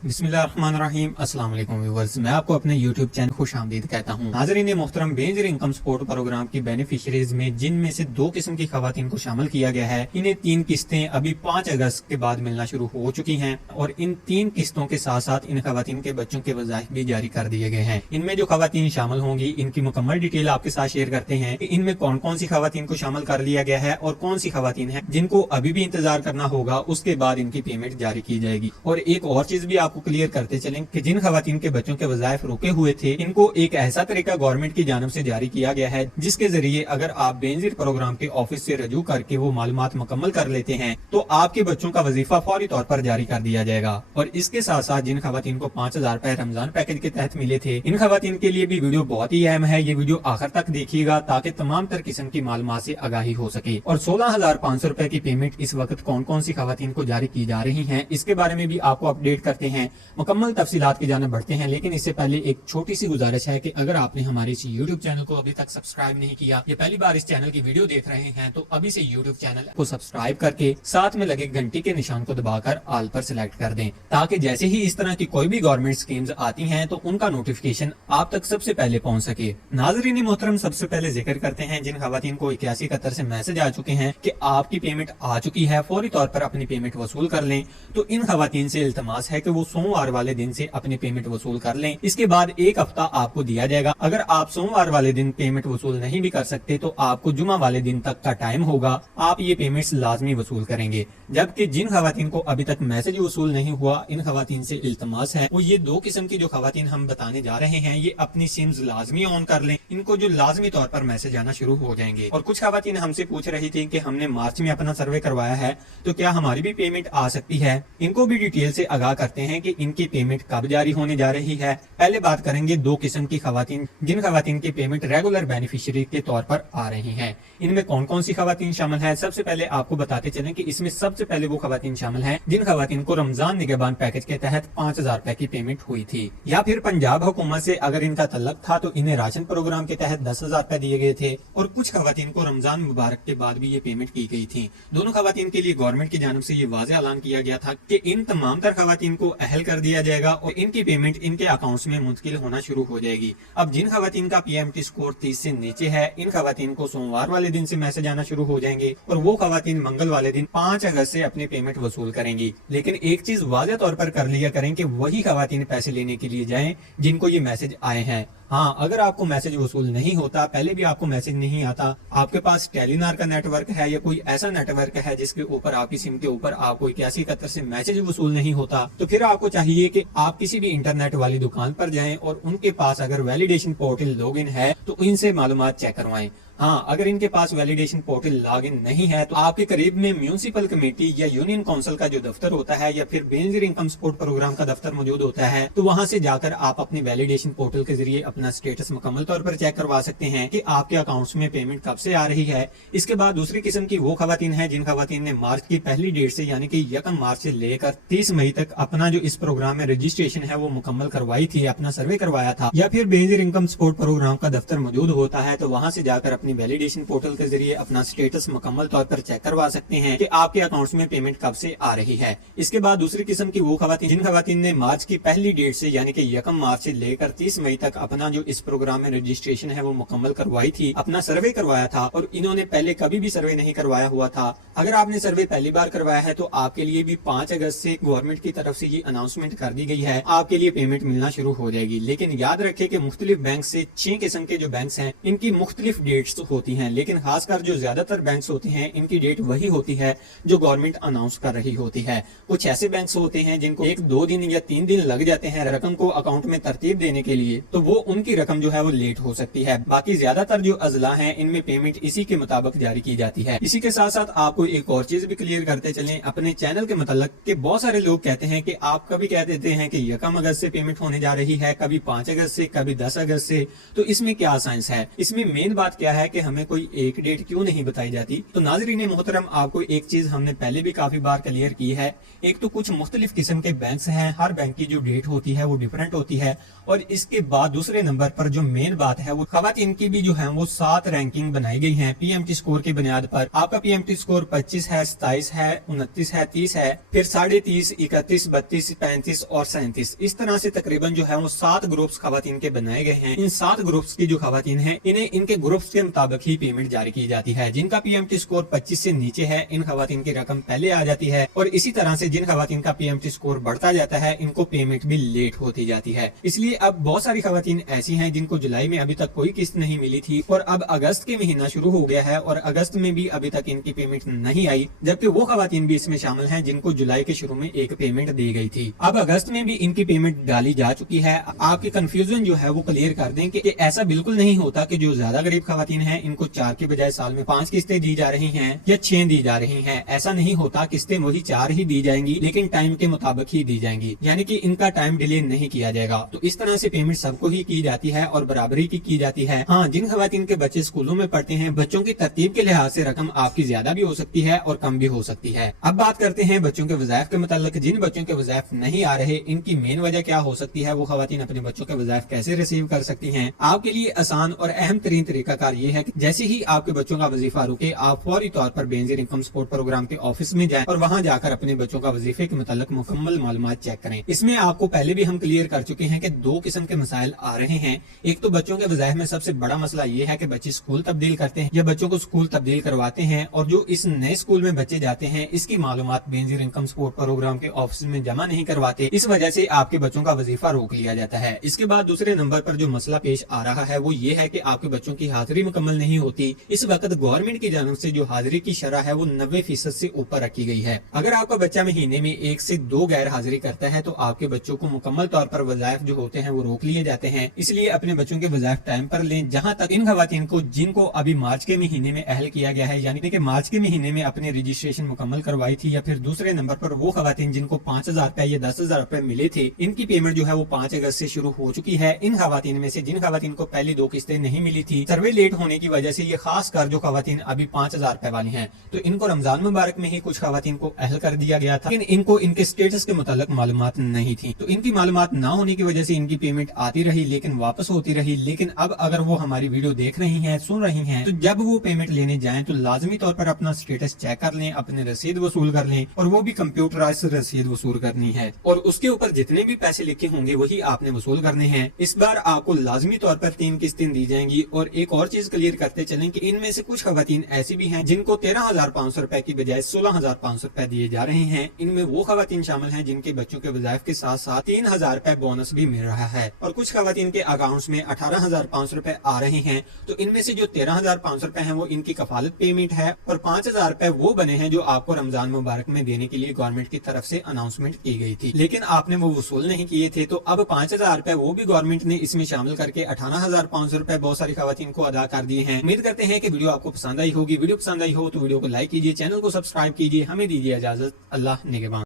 बिस्मिल्लाहिर्रहमानिर्रहीम। अस्सलाम वालेकुम व्यूअर्स, मैं आपको अपने यूट्यूब चैनल खुश आमदीद कहता हूँ। नाज़रीन मोहतरम, बेनज़ीर इनकम सपोर्ट प्रोग्राम की बेनिफिशरीज में जिनमें से 2 किस्म की खवातीन को शामिल किया गया है, इन्हें 3 किस्तें अभी 5 अगस्त के बाद मिलना शुरू हो चुकी हैं और इन 3 किस्तों के साथ साथ इन खवातीन के बच्चों के वज़ाइफ भी जारी कर दिए गए हैं। इनमें जो खवातीन शामिल होंगी, इनकी मुकम्मल डिटेल आपके साथ शेयर करते हैं कि इनमें कौन कौन सी खवातीन को शामिल कर लिया गया है और कौन सी खवातीन है जिनको अभी भी इंतजार करना होगा, उसके बाद इनकी पेमेंट जारी की जाएगी। और एक और चीज भी आपको क्लियर करते चलें कि जिन खवातीन के बच्चों के वज़ाइफ रुके हुए थे, इनको एक ऐसा तरीका गवर्नमेंट की जानिब से जारी किया गया है जिसके जरिए अगर आप बेनज़ीर प्रोग्राम के ऑफिस से रजू करके वो मालूमात मुकम्मल कर लेते हैं तो आपके बच्चों का वजीफा फौरी तौर पर जारी कर दिया जाएगा। और इसके साथ साथ जिन खवातीन को 5000 रुपए रमजान पैकेज के तहत मिले थे, इन खवातीन के लिए भी वीडियो बहुत ही अहम है। ये वीडियो आखिर तक देखिएगा ताकि तमाम तर किस्म की मालूमात से आगाही हो सके। और 16,500 रुपए की पेमेंट इस वक्त कौन कौन सी खवातीन को जारी की जा रही है, इसके बारे में भी आपको अपडेट करते हैं। मुकम्मल तफसीलात की जानिब बढ़ते हैं, लेकिन इससे पहले एक छोटी सी गुजारिश है कि अगर आपने हमारे इस यूट्यूब चैनल को अभी तक सब्सक्राइब नहीं किया, या पहली बार इस चैनल की वीडियो देख रहे हैं, तो अभी से यूट्यूब चैनल को सब्सक्राइब करके साथ में लगे घंटी के निशान को दबाकर ऑल पर सिलेक्ट कर दें, ताकि जैसे ही इस तरह की कोई भी गवर्नमेंट स्कीम्स आती हैं तो उनका नोटिफिकेशन आप तक सबसे पहले पहुंच सके। नाज़रीन मोहतरम, सबसे पहले जिक्र करते हैं जिन खवातीन को 81 कतर से मैसेज आ चुके हैं कि आपकी पेमेंट आ चुकी है, फौरी तौर पर अपनी पेमेंट वसूल कर लें। तो इन खवातीन से इल्तमास है कि वो सोमवार वाले दिन से अपनी पेमेंट वसूल कर लें। इसके बाद एक हफ्ता आपको दिया जाएगा। अगर आप सोमवार वाले दिन पेमेंट वसूल नहीं भी कर सकते तो आपको जुमा वाले दिन तक का टाइम होगा, आप ये पेमेंट्स लाजमी वसूल करेंगे। जबकि जिन खवातीन को अभी तक मैसेज वसूल नहीं हुआ, इन खवातीन से इल्तमास है वो ये 2 किस्म की जो खवातीन हम बताने जा रहे हैं, ये अपनी सिम्स लाजमी ऑन कर लें। इनको जो लाजमी तौर पर मैसेज आना शुरू हो जाएंगे। और कुछ खवातीन हमसे पूछ रही थी कि हमने मार्च में अपना सर्वे करवाया है तो क्या हमारी भी पेमेंट आ सकती है। इनको भी डिटेल से आगाह करते हैं कि इनकी पेमेंट कब जारी होने जा रही है। पहले बात करेंगे 2 किस्म की खवातीन, जिन खवातीन की पेमेंट रेगुलर बेनिफिशियरी के तौर पर आ रही हैं। इनमें कौन कौन सी खवातीन शामिल है, सबसे पहले आपको बताते चलें कि इसमें सबसे पहले वो खवातीन शामिल हैं जिन खवातीन को रमजान निगहबान पैकेज के तहत 5000 रुपए की पेमेंट हुई थी, या फिर पंजाब हुकूमत से अगर इनका तल्लक था तो इन्हें राशन प्रोग्राम के तहत 10,000 रुपए दिए गए थे। और कुछ खवातीन को रमजान मुबारक के बाद भी ये पेमेंट की गई थी। दोनों खवातीन के लिए गवर्नमेंट की जानिब से ये वाज़ेह ऐलान किया गया था कि इन तमाम तर खवातीन को अहल कर दिया जाएगा और इनकी पेमेंट इनके अकाउंट्स में मुंतकिल होना शुरू हो जाएगी। अब जिन खवातीन का PMT स्कोर 30 से नीचे है, इन खवातीन को सोमवार वाले दिन से मैसेज आना शुरू हो जाएंगे और वो खवातीन मंगल वाले दिन 5 अगस्त से अपनी पेमेंट वसूल करेंगी। लेकिन एक चीज वाज़ेह तौर पर कर लिया करें कि वही खवातीन पैसे लेने के लिए जाएं जिनको ये मैसेज आए हैं। हाँ, अगर आपको मैसेज वसूल नहीं होता, पहले भी आपको मैसेज नहीं आता, आपके पास टेलीनार का नेटवर्क है या कोई ऐसा नेटवर्क है जिसके ऊपर आपकी सिम के ऊपर आपको 81 कतर से मैसेज वसूल नहीं होता, तो फिर आपको चाहिए कि आप किसी भी इंटरनेट वाली दुकान पर जाएं और उनके पास अगर वैलिडेशन पोर्टल लॉगिन है तो इनसे मालूमात चेक करवाएं। हाँ, अगर इनके पास वैलिडेशन पोर्टल लॉगिन नहीं है तो आपके करीब में म्यूनिसिपल कमेटी या यूनियन काउंसिल का जो दफ्तर होता है या फिर बेनज़ीर इनकम सपोर्ट प्रोग्राम का दफ्तर मौजूद होता है, तो वहां से जाकर आप अपनी वैलिडेशन पोर्टल के जरिए अपना स्टेटस मुकम्मल तौर पर चेक करवा सकते हैं कि आपके अकाउंट्स में पेमेंट कब से आ रही है। इसके बाद दूसरी किस्म की वो खवातीन है जिन खवातीन ने मार्च की पहली डेट से यानी कि 1 मार्च से लेकर 30 मई तक अपना जो इस प्रोग्राम में रजिस्ट्रेशन है वो मुकम्मल करवाई थी, अपना सर्वे करवाया था, या फिर बेनज़ीर इनकम सपोर्ट प्रोग्राम का दफ्तर मौजूद होता है तो वहां से जाकर अपनी वैलिडेशन पोर्टल के जरिए अपना स्टेटस मुकम्मल तौर पर चेक करवा सकते हैं कि आपके अकाउंट्स में पेमेंट कब से आ रही है। इसके बाद दूसरी किस्म की वो खवातीन जिन खवातीन ने मार्च की पहली डेट से यानी कि 1 मार्च से लेकर 30 मई तक अपना जो इस प्रोग्राम में रजिस्ट्रेशन है वो मुकम्मल करवाई थी, अपना सर्वे करवाया था और इन्होंने पहले कभी भी सर्वे नहीं करवाया हुआ था। अगर आपने सर्वे पहली बार करवाया है तो आपके लिए भी 5 अगस्त से गवर्नमेंट की तरफ से ये अनाउंसमेंट कर दी गई है, आपके लिए पेमेंट मिलना शुरू हो जाएगी। लेकिन याद रखें कि मुख्तलिफ बैंक से 6 किस्म के जो बैंक हैं इनकी मुख्तलिफ डेट्स होती हैं, लेकिन खासकर जो ज्यादातर बैंक्स होते हैं इनकी डेट वही होती है जो गवर्नमेंट अनाउंस कर रही होती है। कुछ ऐसे बैंक्स होते हैं जिनको 1-2 दिन या 3 दिन लग जाते हैं रकम को अकाउंट में तरतीब देने के लिए, तो वो उनकी रकम जो है वो लेट हो सकती है। बाकी ज्यादातर जो अजला हैं इनमें पेमेंट इसी के मुताबिक जारी की जाती है। इसी के साथ साथ आपको एक और चीज भी क्लियर करते चलें अपने चैनल के मतलब कि बहुत सारे लोग कहते हैं कि आप कभी कह देते हैं कि 1 अगस्त से पेमेंट होने जा रही है, कभी 5 अगस्त से, कभी 10 अगस्त से, तो इसमें क्या साइंस है? इसमें मेन बात क्या है कि हमें कोई एक डेट क्यों नहीं बताई जाती। तो नाज़रीन मोहतरम, आपको एक चीज हमने पहले भी काफी बार क्लियर की है, एक तो कुछ मुख्तलिफ किस्म के बैंक्स हैं, हर बैंक की जो डेट होती है वो डिफरेंट होती है, और इसके बाद दूसरे दूसरे नंबर पर जो मेन बात है वो खवातीन की भी जो है वो 7 रैंकिंग बनाई गई है पीएमटी स्कोर की बुनियाद पर। आपका पीएमटी स्कोर 25 है, 27 है, 29 है, 30 है, फिर 30.5, 31, 32, 35 और 37। इस तरह से तकरीबन जो है वो 7 ग्रुप्स खवातीन के बनाए गए हैं। इन 7 ग्रुप्स की जो खवातीन है इन्हें इनके ग्रुप्स के मुताबिक ही पेमेंट जारी की जाती है। जिनका पीएमटी स्कोर 25 से नीचे है इन खवातीन की रकम पहले आ जाती है, और इसी तरह से जिन खवातीन का पीएमटी स्कोर बढ़ता जाता है इनको पेमेंट भी लेट होती जाती है। इसलिए अब बहुत सारी खवातीन ऐसी हैं जिनको जुलाई में अभी तक कोई किस्त नहीं मिली थी, और अब अगस्त के महीना शुरू हो गया है और अगस्त में भी अभी तक इनकी पेमेंट नहीं आई, जबकि वो खवातीन भी इसमें शामिल हैं जिनको जुलाई के शुरू में एक पेमेंट दी गई थी। अब अगस्त में भी इनकी पेमेंट डाली जा चुकी है। आपकी कंफ्यूजन जो है वो क्लियर कर दें कि ऐसा बिल्कुल नहीं होता कि जो ज्यादा गरीब खवातीन हैं इनको 4 की बजाय साल में 5 किस्तें दी जा रही हैं या 6 दी जा रही हैं। ऐसा नहीं होता, किस्तें वही 4 ही दी जाएंगी लेकिन टाइम के मुताबिक ही दी जाएंगी, यानी कि इनका टाइम डिले नहीं किया जाएगा। तो इस तरह से पेमेंट सबको ही की जाती है और बराबरी की जाती है। हाँ, जिन खवातीन के बच्चे स्कूलों में पढ़ते हैं बच्चों की तरतीब के लिहाज से रकम आपकी ज्यादा भी हो सकती है और कम भी हो सकती है। अब बात करते हैं बच्चों के वज़ाइफ के मुताल्लिक। जिन बच्चों के वज़ाइफ नहीं आ रहे इनकी मेन वजह क्या हो सकती है, वो खवातीन अपने बच्चों के वज़ाइफ कैसे रिसीव कर सकती हैं। आपके लिए आसान और अहम तरीन तरीकाकार ये है कि जैसे ही आपके बच्चों का वजीफा रुके आप फौरी तौर पर बेनजीर इनकम सपोर्ट प्रोग्राम के ऑफिस में जाएं और वहां जाकर अपने बच्चों का वजीफे के मुताल्लिक मुकम्मल मालूमात चेक करें। इसमें आपको पहले भी हम क्लियर कर चुके हैं कि 2 किस्म के मसाइल आ रहे हैं। एक तो बच्चों के वज़ाइफ में सबसे बड़ा मसला ये है कि बच्चे स्कूल तब्दील करते हैं या बच्चों को स्कूल तब्दील करवाते हैं, और जो इस नए स्कूल में बच्चे जाते हैं इसकी मालूमात बेनजीर इनकम सपोर्ट प्रोग्राम के ऑफिस में जमा नहीं करवाते। इस वजह से आपके बच्चों का वजीफा रोक लिया जाता है। इसके बाद दूसरे नंबर पर जो मसला पेश आ रहा है वो ये है कि आपके बच्चों की हाजिरी मुकम्मल नहीं होती। इस वक्त गवर्नमेंट की जानिब से जो हाजिरी की शरह है वो 90% से ऊपर रखी गई है। अगर आपका बच्चा महीने में 1 से 2 गैर हाजिरी करता है तो आपके बच्चों को मुकम्मल तौर पर वज़ाइफ जो होते हैं वो रोक लिए जाते हैं। इसलिए अपने बच्चों के वज़ाइफ टाइम पर लें। जहां तक इन खवातीन को जिनको अभी मार्च के महीने में अहल किया गया है, यानी कि मार्च के महीने में अपनी रजिस्ट्रेशन मुकम्मल करवाई थी, या फिर दूसरे नंबर पर वो खवातीन जिनको 5,000 रुपए या 10,000 रुपए मिले थे, इनकी पेमेंट जो है वो 5 अगस्त से शुरू हो चुकी है। इन खवातीन में से जिन खवातीन को पहली 2 किस्तें नहीं मिली थी, सर्वे लेट होने की वजह से ये खास कर जो खवातीन अभी 5,000 रुपए वाली हैं, तो इनको रमजान मुबारक में ही कुछ खवातीन को अहल कर दिया गया था, लेकिन इनको इनके स्टेटस के मुताल्लिक मालूमात नहीं थी। तो इनकी मालूमात ना होने की वजह से इनकी पेमेंट आती रही लेकिन वापस होती रही। लेकिन अब अगर वो हमारी वीडियो देख रही हैं, सुन रही हैं, तो जब वो पेमेंट लेने जाएं तो लाजमी तौर पर अपना स्टेटस चेक कर लें, अपने रसीद वसूल कर लें, और वो भी कंप्यूटराइज्ड रसीद वसूल करनी है, और उसके ऊपर जितने भी पैसे लिखे होंगे वही आपने वसूल करने हैं। इस बार आपको लाजमी तौर पर 3 किस्तें दी जाएंगी। और एक और चीज क्लियर करते चलें कि इनमें से कुछ खवातीन ऐसी भी हैं जिनको 13,500 रुपए की बजाय 16,500 रुपए दिए जा रहे हैं। इनमें वो खवातीन शामिल हैं जिनके बच्चों के वज़ाइफ के साथ साथ 3,000 रुपए बोनस भी मिल रहा है, और कुछ खवातीन के अकाउंट्स में 18,500 रुपए आ रहे हैं। तो इनमें से जो 13,500 रुपए हैं वो इनकी कफालत पेमेंट है, और 5,000 रुपए वो बने हैं जो आपको रमजान मुबारक में देने के लिए गवर्नमेंट की तरफ से अनाउंसमेंट की गई थी, लेकिन आपने वो वसूल नहीं किए थे। तो अब 5,000 रुपए वो भी गवर्नमेंट ने इसमें शामिल करके 18,500 रुपए बहुत सारी खवातीन को अदा कर दिए हैं। उम्मीद करते हैं कि वीडियो आपको पसंद आई होगी। वीडियो पसंद आई हो तो वीडियो को लाइक कीजिए, चैनल को सब्सक्राइब कीजिए। हमें दीजिए इजाजत। अल्लाह निगहबान।